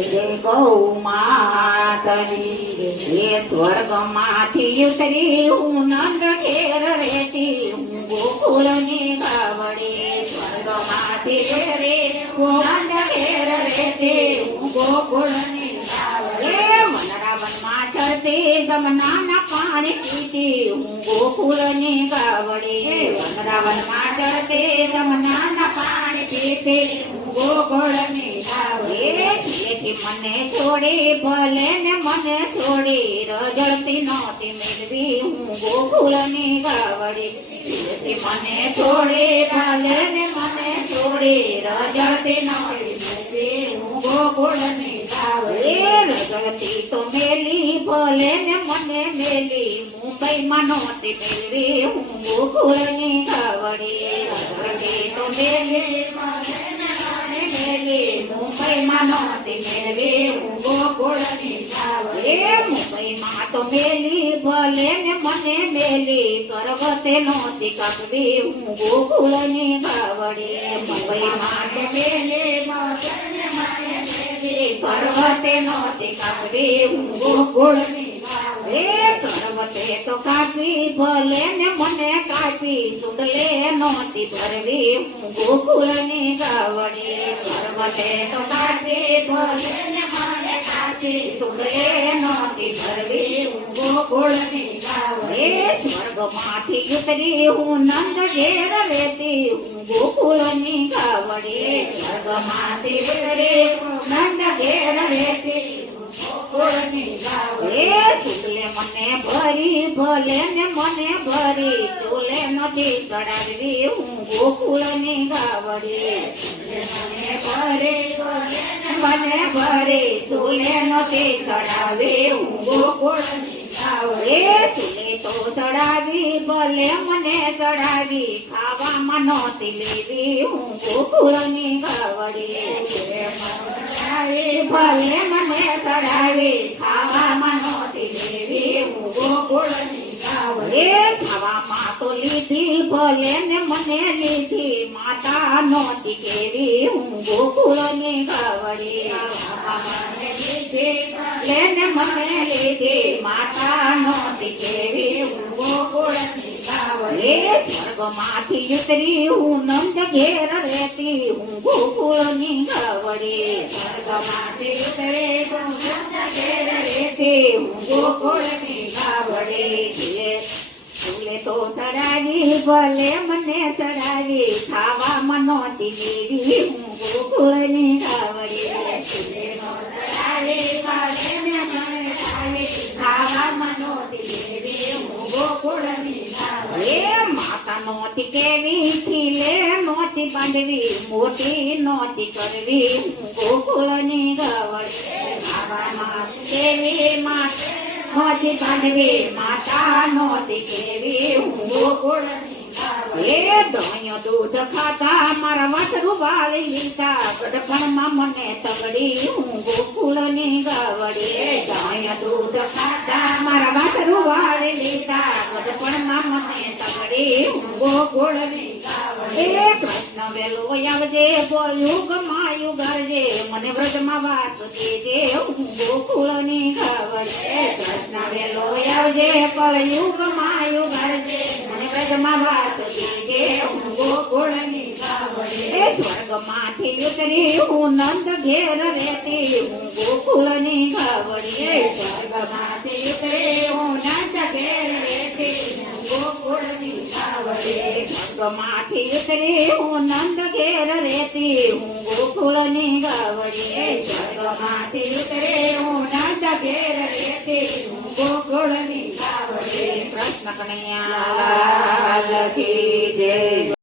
જય ગૌ માતની એ સ્વર્ગમાંથી ઉતરી હું નંદ ઘેર રહેતી હું ગોકુળની ગાવડી સ્વર્ગમાંથી રે હું નંદ ઘેર રહેતી હું ગોકુળની ગાવડી વનરાવનમાં ચરતી જમનાના પાણી પીતી હું ગોકુળની ગાવડી વનરાવનમાં ચરતી જમનાના પાણી પીતી હું ગોકુળની ગાવડી મને છોડી ભલે ને મને છોડી રજળતી નહોતી મેળવી હું ગોકુળની ગાવડી મને છોડી ભલે ને મને છોડી રજળતી નહોતી મેળવી હું ગોકુળની ગાવડી રજળતી તો મેલી ભલે ને મને મેલી મુંબઈમાં નહોતી મેળવી હું ગોકુળની ગાવડી રજળતી તો મેલી મુંબઈમાં નહોતી મેળવી હું ગોકુળની ગાવડી મુંબઈમાં તો મેલી ભલે ને મને મેલી પર્વતે નહોતી કાપવી હું ગોકુળની ગાવડી મુંબઈમાં તો મેલી પર્વતે નહોતી કાપવી હું ગોકુળની પર્વતે તો કાપી ભલે ને મને કાપી સુડલે નહોતી ભરવી હું ગોકુળની ગાવડી પર્વતે તો કાપી ભલે ને મને કાપી સુડલે નહોતી ભરવી હું ગોકુળની ગાવડી સ્વર્ગમાંથી ઉતરી હું નંદ ઘેર રહેતી હું ગોકુળની ગાવડી સ્વર્ગમાંથી ઉતરી નંદ ઘેર રહેતી ગોકુળની ગાવડી ચૂલે મને ભરી ભલે ને મને ભરી ચૂલે નથી ચડાવવી હું ગોકુળની ગાવડી મને ભરી ભલે ને મને ભરી ચૂલે નથી ચડાવી હું ગોકુળની ગાવડી ચૂલે તો ચડાવી ભલે મને ચડાવી ખાવામાં નહોતી લેવી હું ગોકુળની ગાવડી ભલે મને ચડાવી ખાવામાં નહોતી લેવી હું ગોકુળની ગાવડી ખાવામાં તો લીધી ભલે ને મને લીધી માતા નહોતી કેવી હું ગોકુળની ગાવડી ભલે ને મને લીધી માતા નહોતી કેવી હું ગોકુળની ગાવડી સ્વર્ગમાંથી ઉતરી હું નંદ ઘેર રહેતી હું ગોકુળની ગાવડી સ્વર્ગમાંથી ઉતરી હું નંદ ઘેર રહેતી હું ગોકુળની ગાવડી ચૂલે તો ચડાવી ભલે મને ચડાવી ખાવામાં નહોતી લેવી હું ગોકુળની ગાવડી ખાવામાં નહોતી લેવી હું ગોકુળની ગાવડી માતા નહોતી કેવી ખીલે નહોતી બાંધવી મોટી નહોતી કરવી હું ગોકુળની ગાવડી ખાવામાં કેવી નહોતી બાંધવી માતા નહોતી કેવી હું ગોકુળની દોણ્યો દૂધ ખાતા મારા વાસરું વાળી લીધા ગઢપણમાં મને તગડી હું ગોકુળની ગાવડી દોણ્યો દૂધ ખાતા મારા વાસરું વાળી લીધા ગઢપણમાં મને તગડી હું ગોકુળની ગાવડી કૃષ્ણ વેલો આવજે બોલ્યું ગમાયું ગરજે મને વ્રજમાં વાત દેજે હું ગોકુળની ગાવડી કૃષ્ણ વેલો આવજે બોલ્યું ગમાયું ગરજે મને વ્રજમાં વાત દેજે હું ગોકુળની ગાવડી સ્વર્ગમાંથી ઉતરી હું નંદ ઘેર રહેતી હું ગોકુળની ગાવડી સ્વર્ગમાંથી ઉતરી હું નંદ ઘેર રહેતી હું ગોકુળની ગાવડી સ્વર્ગમાંથી ઉતરી હું નંદ ઘેર રહેતી હું ગોકુળની ગાવડી સ્વર્ગમાંથી ઉતરી હું નંદ ઘેર રહેતી હું ગોકુળની ગાવડી કૃષ્ણ કનૈયા લાલ કી જય।